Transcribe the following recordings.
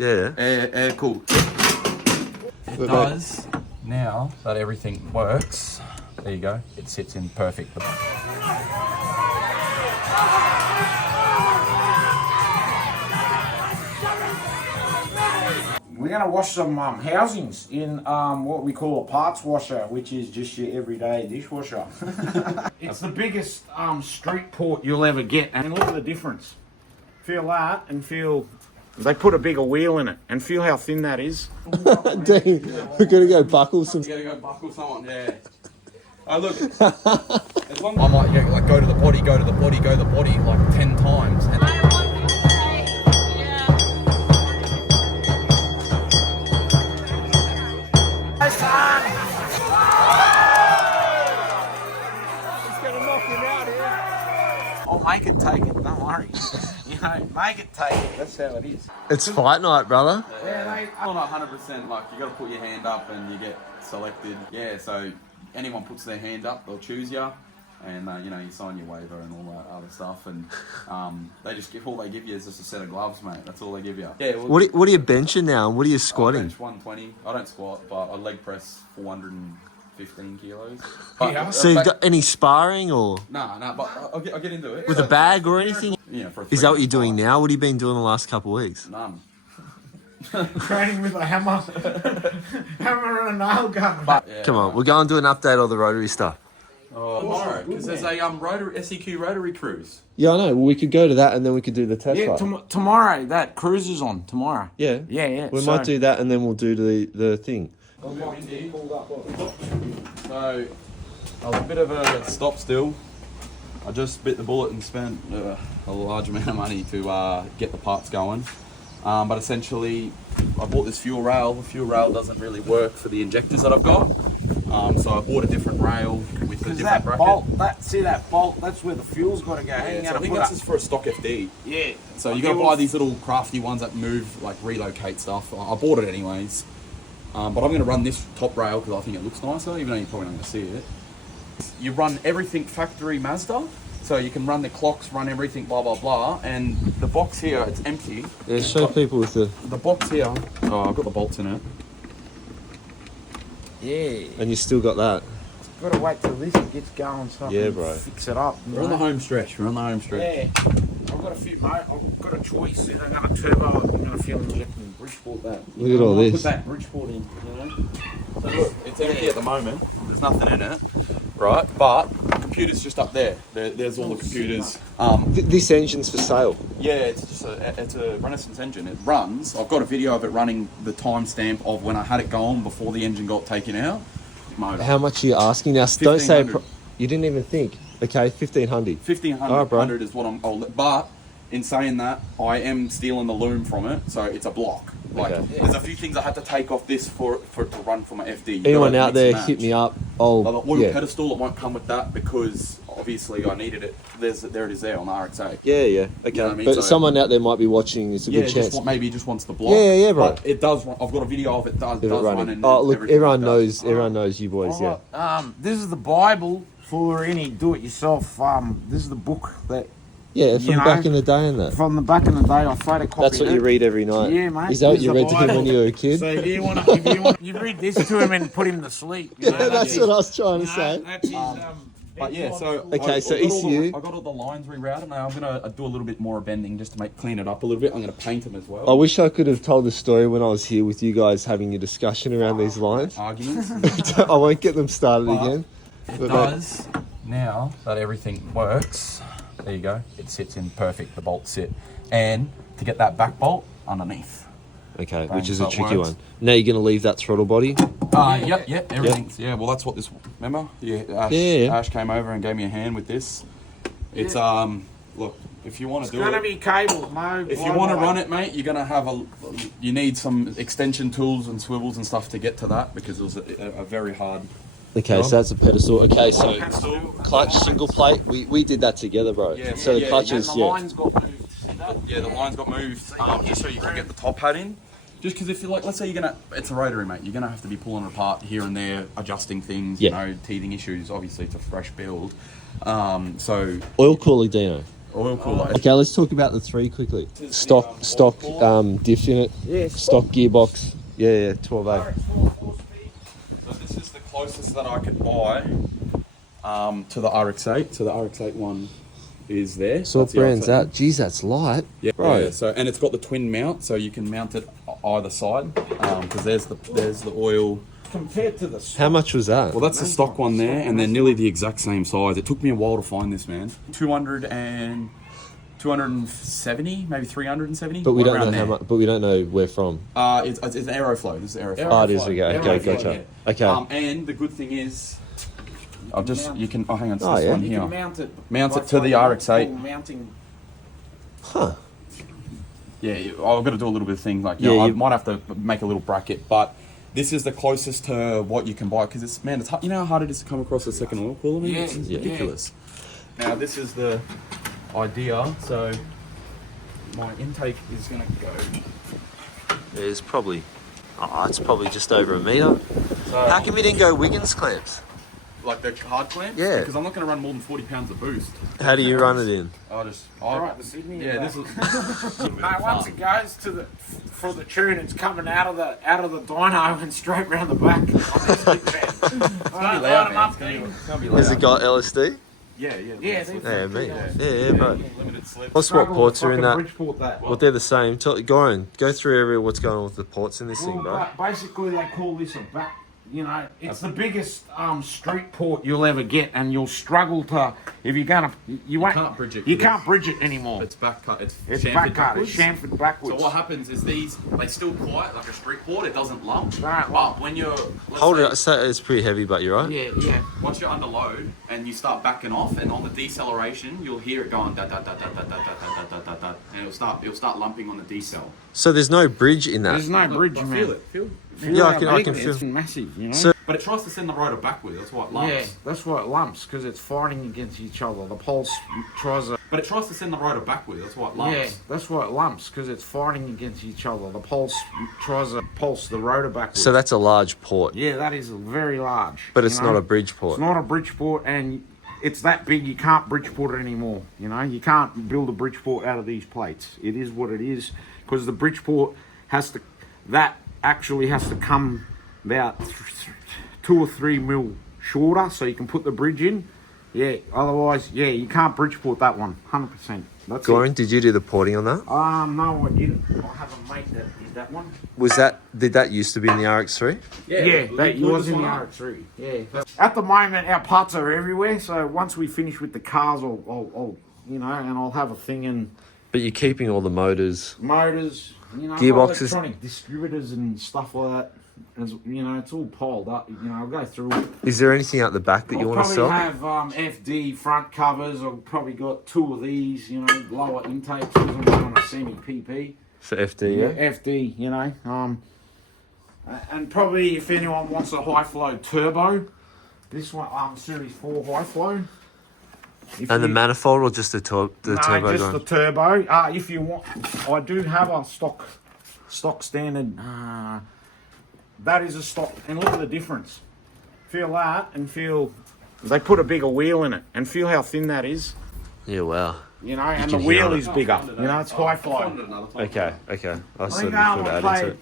Yeah. Air cool. It does. Now that everything works, there you go. It sits in perfect. We're going to wash some housings in what we call a parts washer, which is just your everyday dishwasher. It's the biggest street port you'll ever get, and look at the difference. Feel that, and feel they put a bigger wheel in it, and feel how thin that is. Dang, we're going to go buckle some. You gotta go buckle someone, yeah. Oh look, as long as I might like go to the body, go to the body, go to the body like 10 times. And I'll make it take it, don't worry. You know, make it take it, that's how it is. It's fight night, brother. yeah, I'm not 100%, like you gotta put your hand up and you get selected. Yeah, so anyone puts their hand up, they'll choose you. And you know, you sign your waiver and all that other stuff, and they just give all they give you is just a set of gloves, mate. That's all they give you. Yeah. Well, What are you benching now, and what are you squatting? I bench 120. I don't squat, but I leg press 415 kilos. But, So you've got any sparring or Nah, but I'll get into it. with a bag or anything? Yeah, for a Is that what you're doing now? What have you been doing the last couple of weeks? None. Training with a hammer, hammer and a nail gun. But, yeah, Come on, we're going to do an update on the Rotary stuff. Tomorrow, because there's a Rotary SEQ Rotary cruise. Yeah, I know. Well, we could go to that and then we could do the test Yeah, ride. tomorrow, that cruise is on, tomorrow. Yeah. Yeah. We might do that and then we'll do the thing. So, I was a bit of a stop still. I just bit the bullet and spent a large amount of money to get the parts going. But essentially, I bought this fuel rail. The fuel rail doesn't really work for the injectors that I've got. So I bought a different rail with a different that bracket. bolt, that bolt, that's where the fuel's got to go. Yeah, so I think that's just for a stock FD. Yeah. So you got to buy these little crafty ones that move, like relocate stuff. I bought it anyways. But I'm going to run this top rail because I think it looks nicer, even though you're probably not going to see it. You run everything factory Mazda. So you can run the clocks, run everything, blah, blah, blah. And the box here, it's empty. Yeah, show people with The box here, oh, I've got the bolts in it. Yeah. And you still got that. Got to wait till this gets going so I Yeah, can bro. fix it up. We're on the home stretch. We're on the home stretch. Yeah. I've got a few, mate. I've got a choice. I've got a turbo. I'm going to feel injecting Bridgeport that. Look at all this. Put that Bridgeport in, you know? So look, it's empty at the moment. There's nothing in it, right? But the computer's just up there. There's all the computers. This engine's for sale. Yeah, it's just it's a Renaissance engine. It runs. I've got a video of it running the timestamp of when I had it going before the engine got taken out. Motor. How much are you asking now? Don't say you didn't even think. Okay, 1,500. 1,500 is what but in saying that, I am stealing the loom from it, so it's a block. Like, there's a few things I had to take off this for it to run for my FD. Anyone out there, hit me up. The oil pedestal, it won't come with that because obviously I needed it. There it is there on the RXA. Yeah. Okay. You know what I mean? But so, someone out there might be watching. It's a good chance. Maybe just wants the block. Yeah, bro. But it does. I've got a video of it. Does run. And oh, look, everyone knows. Everyone knows you boys. Yeah. This is the Bible for any do-it-yourself. This is the book that. Yeah, from back in the day and that. From the back in the day, I photocopied it. That's what you read every night. Yeah, mate. Is that what you read to him when you were a kid? So if you want, you read this to him and put him to sleep. You know, that's what I was trying to say. That's his, but yeah, so okay, so ECU. I got all the lines rerouted. Now I'm gonna do a little bit more bending just to clean it up a little bit. I'm gonna paint them as well. I wish I could have told the story when I was here with you guys having your discussion around these lines. Arguments. I won't get them started again. It does. Now that everything works, there you go. It sits in perfect. The bolts sit, and to get that back bolt underneath. Okay, Bang, which is so a it tricky works. one. Now you're gonna leave that throttle body. Yep. Everything's well. That's what this. Remember? Ash came over and gave me a hand with this. It's look. If you want to do it, it's gonna be cable, no. If you want to run it, mate, you're gonna have you need some extension tools and swivels and stuff to get to that because it was a very hard. Okay, so that's a pedestal. Okay, so clutch single plate. We did that together, bro. Yeah, so the clutch is the lines got moved. The lines got moved just so you can get the top hat in. Just because if you let's say it's a rotary, mate, you're gonna have to be pulling it apart here and there, adjusting things, you know, teething issues. Obviously, it's a fresh build. So oil cooler, Dino. Oil cooler. Okay, let's talk about the 3 quickly. Stock diff in it. Yeah. Stock gearbox. Yeah, 12A. So this is the closest that I could buy to the RX-8. So the RX-8 one is there. So what That's the brand's RX-8 that? one. Geez, that's light. Yeah, Bro. yeah. So and it's got the twin mount, so you can mount it either side. Because there's the oil. Compared to the How much was that? Well, that's the stock one there, and they're nearly the exact same size. It took me a while to find this, man. 270, maybe 370. But we don't around know there. how much. But we don't know where from. It's Aeroflow. This is Aeroflow. Oh, it is. Okay, gotcha. Okay. And the good thing is, you can. Oh, hang on. It's Oh, this yeah. one You here. can mount it to the RX-8. Mounting. Huh. Yeah, I've got to do a little bit of thing like Yeah, I you- might have to make a little bracket, but this is the closest to what you can buy because it's hard, you know how hard it is to come across a second oil cooler. Man? Yeah, It's yeah. ridiculous. Now this is the idea. So my intake is going to go. It's probably just over a metre. So How come you didn't go Wiggins clamps? like the hard clamps? Yeah. Because I'm not going to run more than 40 pounds of boost. How do you run it in? Right, the Sydney. Yeah, this is. No, once it goes for the tune, it's coming out of the dyno and straight round the back. On this big bed. Has it got LSD? Yeah. Yeah, Yeah, me. Yeah, bro. Limited slip. What's what ports are in that? Bridgeport that. Well, they're the same. Go through what's going on with the ports in this thing, bro. Basically, they call this a back. You know, it's the biggest street port you'll ever get, and you'll struggle to if you're gonna. You won't. can't bridge it. You can't bridge it anymore. It's back cut. It's It's chamfered back cut. backwards. It's chamfered backwards. So what happens is they still quiet like a street port. It doesn't lump. Right, But when you're Hold it. So it's pretty heavy, but you're right. Yeah. once you're under load and you start backing off, and on the deceleration, you'll hear it going da da da da da da da da da da da, and it'll start lumping on the decel. So there's no bridge in that. There's no bridge, But man. feel it. Yeah, I how can big feel. It's massive, you know. So- But it tries to send the rotor backwards. That's why it lumps. Yeah, that's why it lumps, because it's fighting against each other. The pulse tries to. But it tries to send the rotor backwards. That's why it lumps. Yeah, that's why it lumps, because it's fighting against each other. The pulse tries to pulse the rotor backwards. So that's a large port, yeah, that is very large. but you it's know? not a bridge port. It's not a Bridgeport, and it's that big you can't Bridgeport it anymore. You know, you can't build a Bridgeport out of these plates. It is what it is, because the Bridgeport actually has to come about 2 or 3 mil shorter, so you can put the bridge in. Yeah, otherwise, you can't Bridgeport that one, 100%. That's Goran, did you do the porting on that? it. No, I didn't. I have a mate that did that one. Did that used to be in the RX-3? Yeah, that was in the RX-3. Yeah. At the moment, our parts are everywhere. So once we finish with the cars, I'll and I'll have a thing in But you're keeping all the motors. motors, Gearboxes. electronic distributors and stuff like that. As, it's all piled up. I'll go through it. Is there anything out the back that you I'll want to probably sell? have FD front covers. I've probably got 2 of these. Lower intakes because I'm doing a semi PP. For FD, yeah? FD, and probably if anyone wants a high flow turbo, this one, Series 4 high flow. And the manifold or just the turbo just going? the turbo. If you want, I do have a stock standard. That is a stock, and look at the difference. Feel that, and feel they put a bigger wheel in it, and feel how thin that is. Yeah, wow. And the can hear wheel it. is bigger. It's high flow. Okay. I I sort think of I put that into paid it.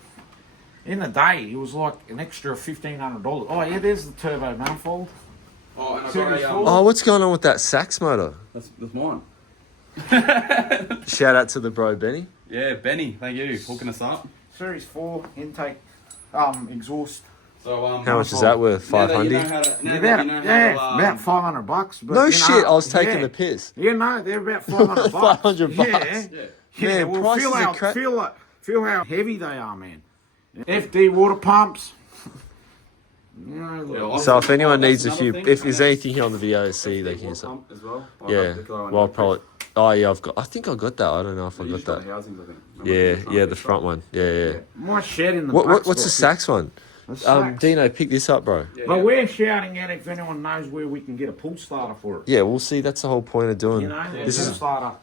in the day. It was like an extra $1,500. Oh yeah, there's the turbo manifold. Oh, and I Series got a, 4. Oh, what's going on with that sax motor? that's mine. Shout out to the bro, Benny. Yeah, Benny, thank you, hooking us up. Series 4 intake, exhaust. So How much is that worth? 500? About $500. But, No shit, I was taking the piss. Yeah, no, they're about $500. $500. Yeah, Man, well, prices are feel how heavy they are, man. FD water pumps. So if anyone needs a few, if there's anything here on the video, see they can use it. as well. Yeah, well, probably. Oh yeah, I think I got that. I don't know if I got that. Yeah, the front one. Yeah. My shed in the What's the sax one? sax. Dino, pick this up, bro. But we're shouting out if anyone knows where we can get a pull starter for it. Yeah, we'll see. That's the whole point of doing. This This is a is starter.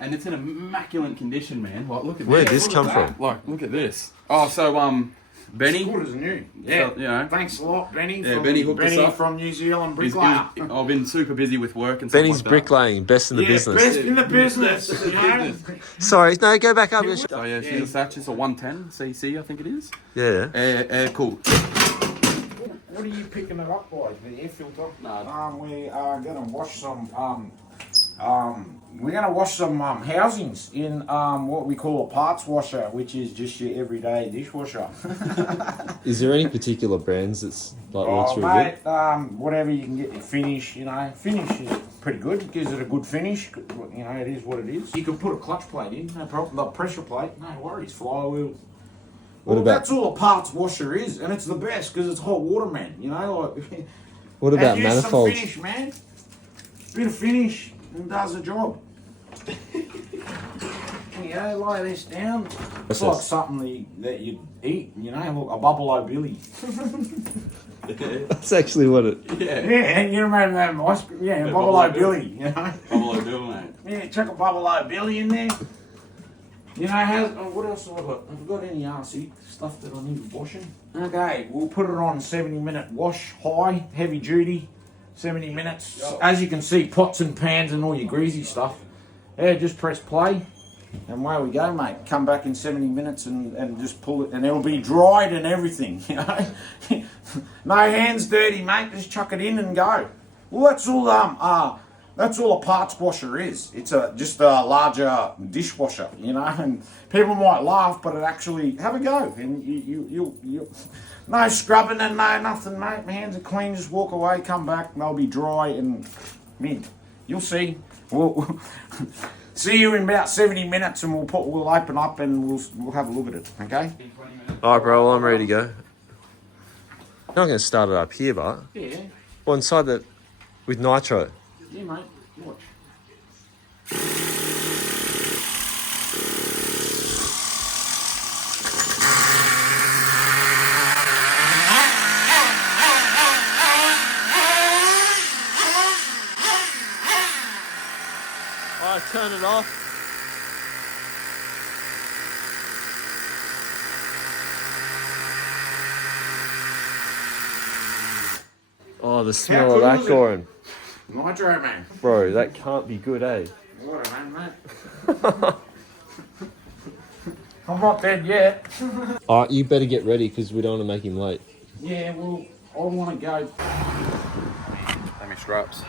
And it's in immaculate condition, man. Like, look at where'd this. this come from? Like, look at this. Oh, so Benny. Good as new. Yeah. So, you know. Thanks a lot, Benny. Yeah, from, Benny hooked us up. from New Zealand He's- bricklayer. I've been super busy with work and stuff Benny's like that. bricklaying, best in the business. Best in the business. You know? Sorry, no, go back up. So yeah, she's a Satch. It's a 110 cc, I think it is. Yeah. Cool. What are you picking it up by? The air filter? No. We are gonna wash some. We're gonna wash some housings in what we call a parts washer, which is just your everyday dishwasher. Is there any particular brands that's like Oh, through mate, whatever you can get your finish, you know. Finish is pretty good. It gives it a good finish. You know, it is what it is. You can put a clutch plate in, no problem. The pressure plate, no worries. Flywheel. What Well, about- that's all a parts washer is, and it's the best because it's hot water, man. You know, like. What about and use manifolds? Some finish, man. Bit of finish and does the job. You know, lay this down. It's like something that you eat. You know, look, a bubble billy. That's actually what it. Yeah. Yeah, and you remember that ice cream? Yeah, Yeah, bubble Bubble-O billy. You know. Bubble Bill, mate. Yeah, chuck a bubble billy in there. You know, what else have I got? Have I got any RC stuff that I need washing? Okay, we'll put it on 70-minute wash, high, heavy duty, 70 minutes. Yep. As you can see, pots and pans and all your greasy stuff. Yeah, just press play, and away we go, mate. Come back in 70 minutes and just pull it, and it'll be dried and everything, you know. No hands dirty, mate. Just chuck it in and go. Well, that's all. That's all a parts washer is. It's just a larger dishwasher, you know. And people might laugh, but it actually have a go. And you no scrubbing and no nothing, mate. My hands are clean. Just walk away, come back, and they'll be dry and mint. You'll see. We'll see you in about 70 minutes, and we'll open up and we'll have a look at it. Okay? All right, bro. Well, I'm ready to go. I'm not going to start it up here, but Yeah. well, inside that with nitro. Yeah, mate. Watch. I turn it off. Oh, the smell of cool that, is it? Goran. Nitro, man. Bro, that can't be good, eh? Water, man, mate. I'm not dead yet. All right, you better get ready because we don't want to make him late. Yeah, well, I want to go. Let me straps.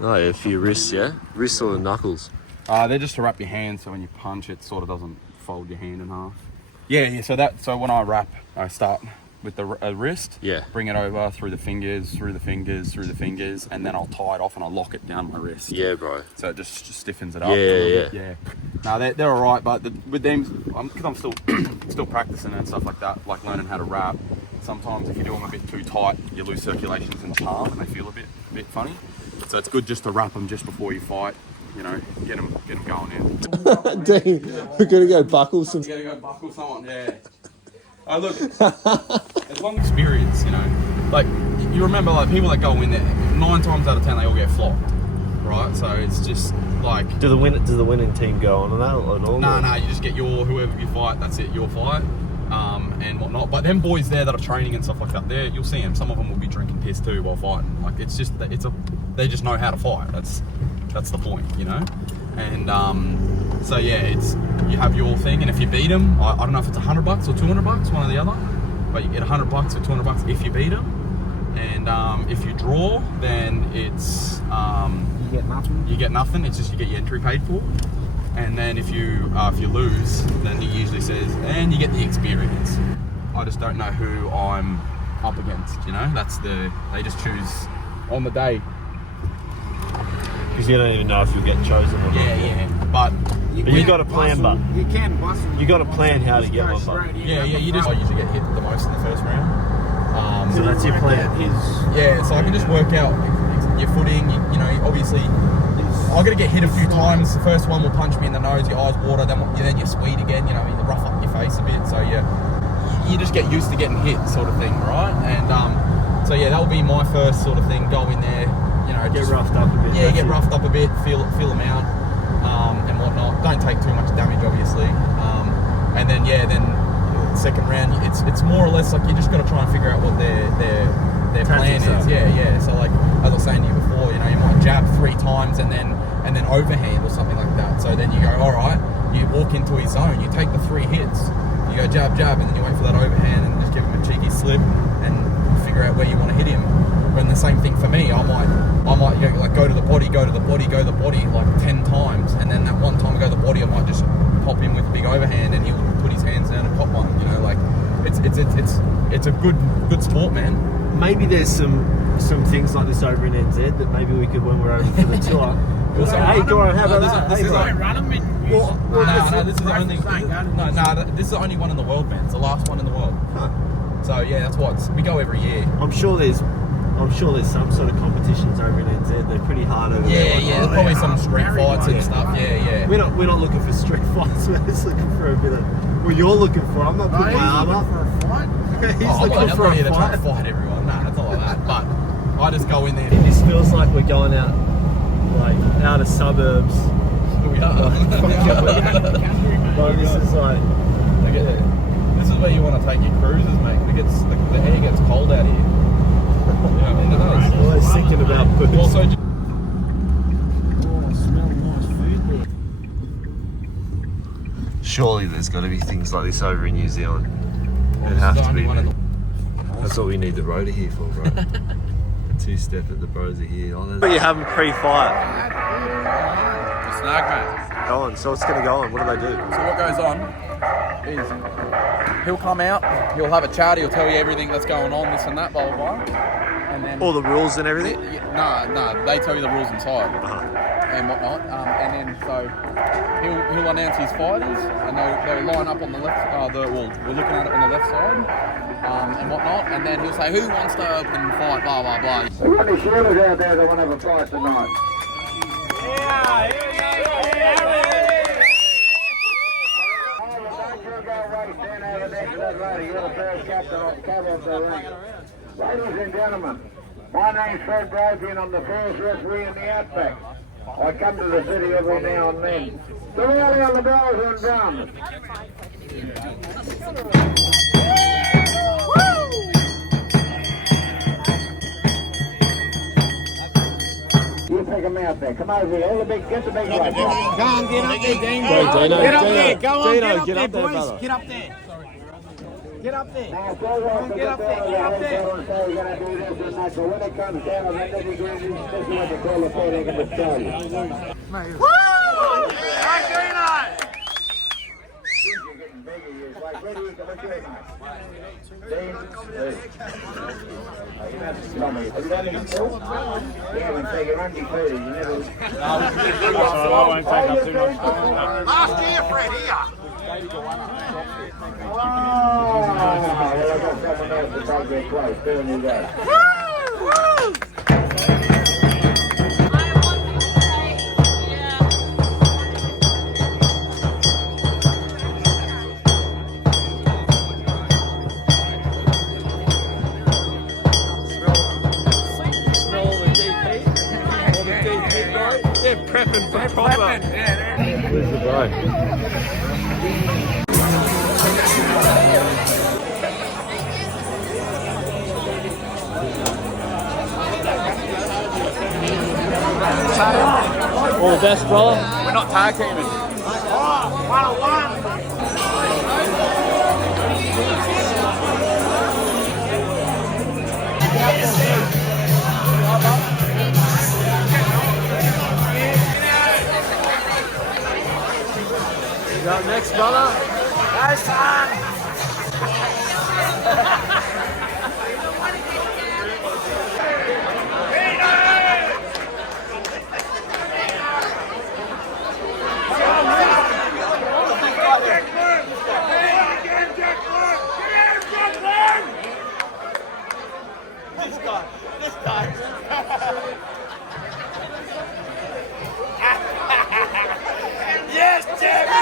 Oh, yeah, for your wrists, yeah? Wrists or the knuckles? They're just to wrap your hand, so when you punch, it sort of doesn't fold your hand in half. Yeah. So when I wrap, I start with the wrist. Yeah. Bring it over through the fingers, and then I'll tie it off and I'll lock it down my wrist. Yeah, bro. So it just stiffens it up. Yeah. No, they're all right, but with them, because I'm still still practicing and stuff like that, like learning how to wrap. Sometimes if you do them a bit too tight, you lose circulations in the palm and they feel a bit funny. So it's good just to wrap them just before you fight. You know, get them going in. Dang, we're going to go buckle some. You gotta go buckle someone, yeah. Oh look, it's long experience, you know. Like you remember, like people that go in there, 9 times out of 10 they all get flogged, right? So it's just like. Does the winning team go on that at all? No, you just get whoever you fight. That's it, your fight, and whatnot. But them boys there that are training and stuff like that, there you'll see them. Some of them will be drinking piss too while fighting. Like it's just they just know how to fight. That's the point, you know. And so yeah, you have your thing, and if you beat them, I don't know if it's $100 or $200, one or the other, but you get $100 or $200 if you beat them. And if you draw, then it's You get nothing? you get nothing. It's just you get your entry paid for. And then if you lose, then he usually says, and you get the experience. I just don't know who I'm up against. You know, they just choose on the day. Because you don't even know if you'll get chosen or not. Yeah. But you got a plan, but You can bustle. you got a plan how to get one, but yeah. You I usually get hit the most in the first round. so that's your plan. Yeah, so I can just work out your footing. You know, obviously, I'm gonna get hit a few times. The first one will punch me in the nose, your eyes water. Then you're sweet again. You know, you rough up your face a bit. So you just get used to getting hit, sort of thing, right? And so yeah, that'll be my first sort of thing. Go in there, you know, Get roughed up a bit. Yeah, get roughed up a bit, feel them out, and whatnot. Don't take too much damage, obviously. And then second round, it's more or less like you just got to try and figure out what their plan is. Yeah. So like as I was saying to you before, you know, you might jab 3 times and then overhand or something like that. So then you go, all right, you walk into his zone, you take the 3 hits, you go jab, and then you wait for that overhand and just give him a cheeky slip and figure out where you want to hit him. And the same thing for me, I might go to the body like 10 times, and then that one time I go to the body, I might just pop him with a big overhand and he'll put his hands down and pop one. You know, like it's a good sport, man. Maybe there's some things like this over in NZ that maybe we could, when we're over for the tour. We'll say, hey, Goran, how about that? This Hey, is bro. Run them in. This is the only one in the world, man. It's the last one in the world. Huh. So yeah, that's what we go every year. I'm sure there's some sort of competitions over in NZ. They're pretty hard over there. There's probably some street fights and stuff. Yeah. We're not looking for street fights. We're just looking for a bit of. Well, you're looking for. I'm not putting my arm up for a fight. He's looking for a to try fight. and fight everyone. Nah, it's not like that. But I just go in there. This feels like we're going out, like out of suburbs. We are. Like, this is like. Look at that. This is where you want to take your cruises, mate. The air gets cold out here. Yeah, I mean, it does. Always thinking about food. Also, Smell nice food there. Surely there's got to be things like this over in New Zealand. It'd have to be. That's what we need the rotor here for, bro. Two-step at the bros are here. But you're having pre-fight. snag, mate. Go on. So what's going to go on? What do they do? So what goes on is he'll come out, he'll have a chat, he'll tell you everything that's going on, this and that, blah, blah, blah. And then All the rules and everything? No, they tell you the rules inside and whatnot. And then so he'll announce his fighters, and they'll line up on the left. We're looking at it on the left side, and whatnot. And then he'll say, who wants to open fight, blah blah blah. We've got any shooters out there that want to have a fight tonight? You're the first captain of the ring. Ladies and gentlemen, my name's Fred Brophy and I'm the first referee in the Outback. I come to the city every now and then. So early on the bells and drums. You take them out there. Come over here. All the big, get the big ones. Go on, get up there, Dino. Go, Dino. Get up there. Go on, Dino, get up there, boys. brother. Get up there. Get up there. Now, so on, Get up there. Get up there. We're going to do this and that, but when it comes down on that nitty-gritty, this is what they call the fight. They're going to tell you. Woo! Hey, Dino! You're getting bigger. You're like, where do you go? What's your name? Dave? You have to tell me. Have you done any school? Yeah, when you say you're undefeated, you never... I won't take up too much time. Last year, Fred, here. Oh, well, I've got someone else to take their place. There you go. They're prepping for proper. Where's the bro? All the best, brother. We're not tag teaming. You up next, brother? Go, son! Yes, Jack!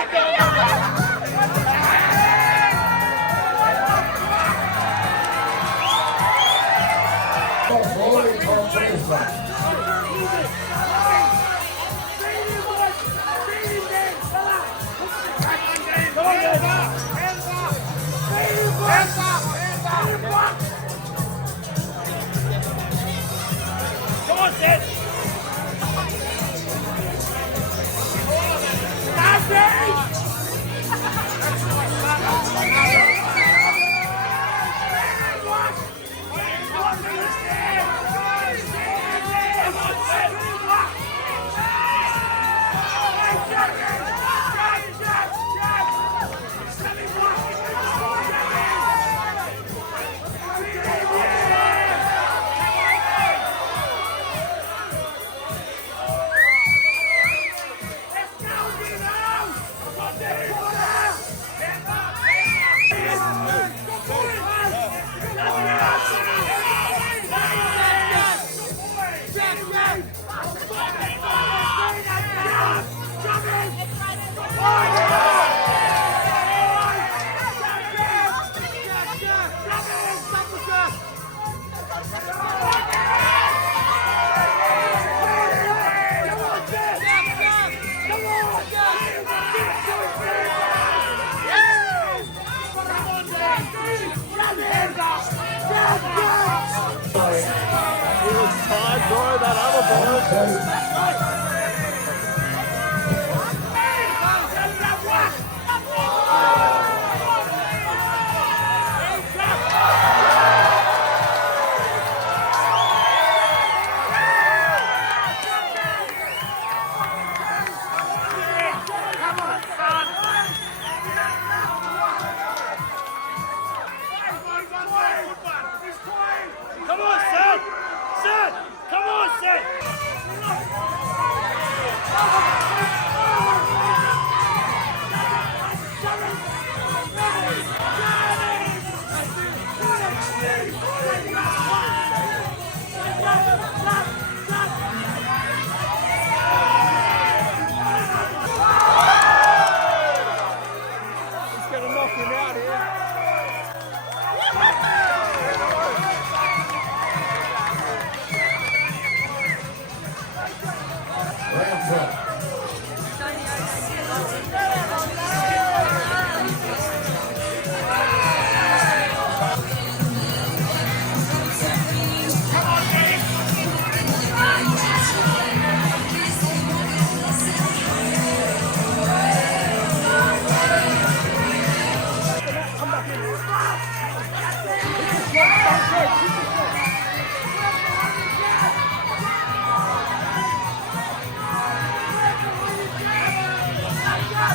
He was tied, bro, that other bro.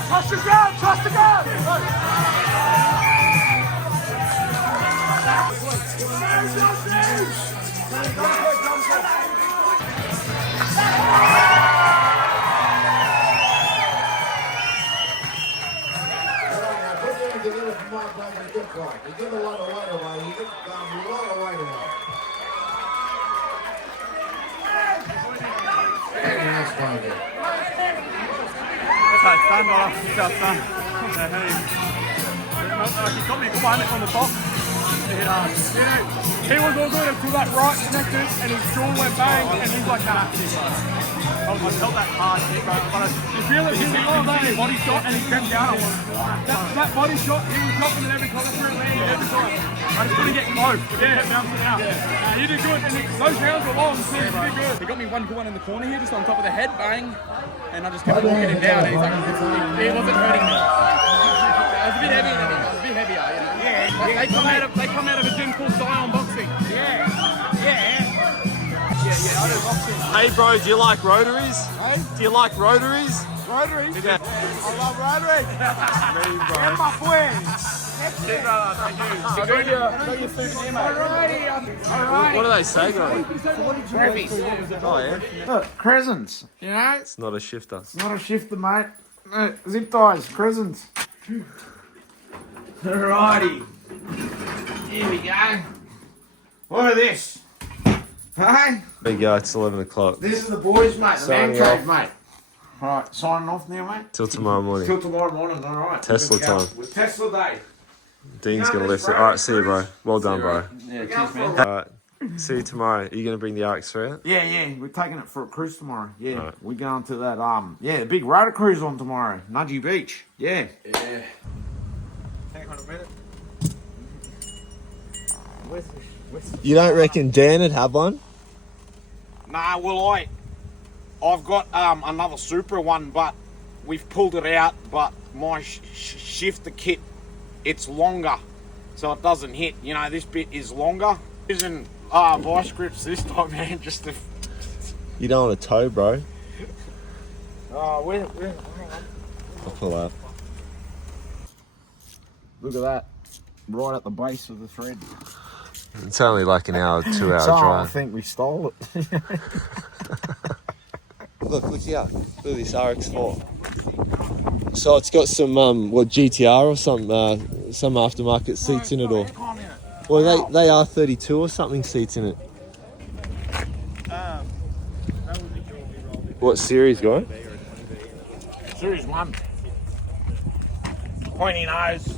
Trust the ground! Trust the ground! You give a lot of weight away. You give a lot of weight away. Nice one, dude. Okay, stand by. Just stand. He got me a good one on the top. He was all good until that right connected and his jaw went bang and he's like, nah. I felt that hard hit, bro. But you feel it, he was body shot and he came down. That body shot, he was dropping it every time. Every time. I just couldn't get close. Yeah, bouncing out. You did good. And those rounds were long, so you did good. He got me one good one in the corner here, just on top of the head, bang. And I just kept walking him down and he's like, he wasn't hurting me. It was a bit heavy, it was a bit heavier, you know. Yeah. Like they come out of a gym called Zion Boxing. Yeah. I do boxing. Hey, bro, do you like rotaries? Hey? Do you like rotaries? Rotary? Yeah. I love Rotary. Me, bro. And my friends. Yeah, brother, thank you. I got your souvenir, mate. Alrighty. What do they say, bro? Oh, yeah? Look, crescents, you know? It's not a shifter. Not a shifter, mate. Zip ties, crescents. Alrighty. Here we go. Look at this. Hey? There you go, it's 11 o'clock. This is the boys, mate. The Signing man cave, mate. Alright, signing off now, mate. Till tomorrow morning. Till tomorrow morning, alright. Tesla time. With Tesla day. Dean's going to lift it. Alright, see you, bro. Well done, bro. Yeah, cheers, man. Alright, see you tomorrow. Are you going to bring the arcs through it? Yeah, we're taking it for a cruise tomorrow. Yeah, Right. we're going to that, the big rotor cruise on tomorrow. Nudgy Beach. Yeah. Hang on a minute. You don't reckon Dan would have one? Nah, well, I've got another Supra one, but we've pulled it out. But my shifter kit, it's longer, so it doesn't hit. You know, this bit is longer. Using vice grips this time, man, just to. You don't want a tow, bro. Where? I'll pull out. Look at that, right at the base of the thread. It's only like an hour, 2 hour So I drive. think we stole it. Look here. Look at this RX4. So it's got some GTR or some aftermarket seats in it, or well they are 32 or something seats in it. What series, guy? Series 1. Pointy nose.